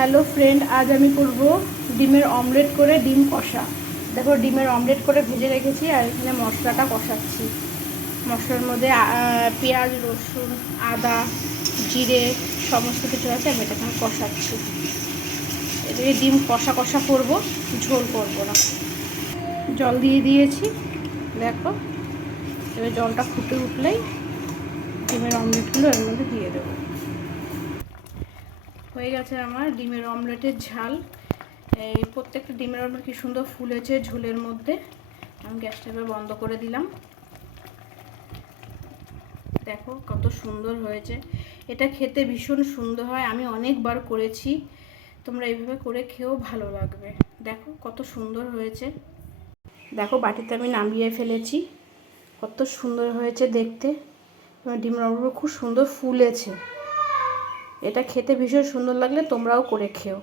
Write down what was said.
Hello friend, আজ আমি করব ডিমের অমলেট করে ডিম কষা। দেখো, ডিমের অমলেট করে ভেজে রেখেছি আর এখানে মশলাটা কষাচ্ছি। মশলার মধ্যে পেঁয়াজ, রসুন, আদা, জিরে সমস্ত কিছু আছে, আমি এটা এখন কষাচ্ছি। এদিকে ডিম কষা কষা করব, ঝোল করব না। জল দিয়ে দিয়েছি, দেখো। এবার জলটা ফুটে উঠলেই ডিমের অমলেটগুলো এর মধ্যে দিয়ে দেবো। হয়ে গেছে আমার ডিমের অমলেটের ঝাল। এই প্রত্যেকটা ডিমের অমলেট কি সুন্দর ফুলেছে ঝোলের মধ্যে। আমি গ্যাসটা এবার বন্ধ করে দিলাম। দেখো কত সুন্দর হয়েছে। এটা খেতে ভীষণ সুন্দর হয়, আমি অনেকবার করেছি। তোমরা এইভাবে করে খেয়েও ভালো লাগবে। দেখো কত সুন্দর হয়েছে। দেখো বাটিতে আমি নামিয়ে ফেলেছি। কত সুন্দর হয়েছে দেখতে। ডিমের অমলেট খুব সুন্দর ফুলেছে। এটা খেতে ভীষণ সুন্দর লাগলে তোমরাও করে খেও।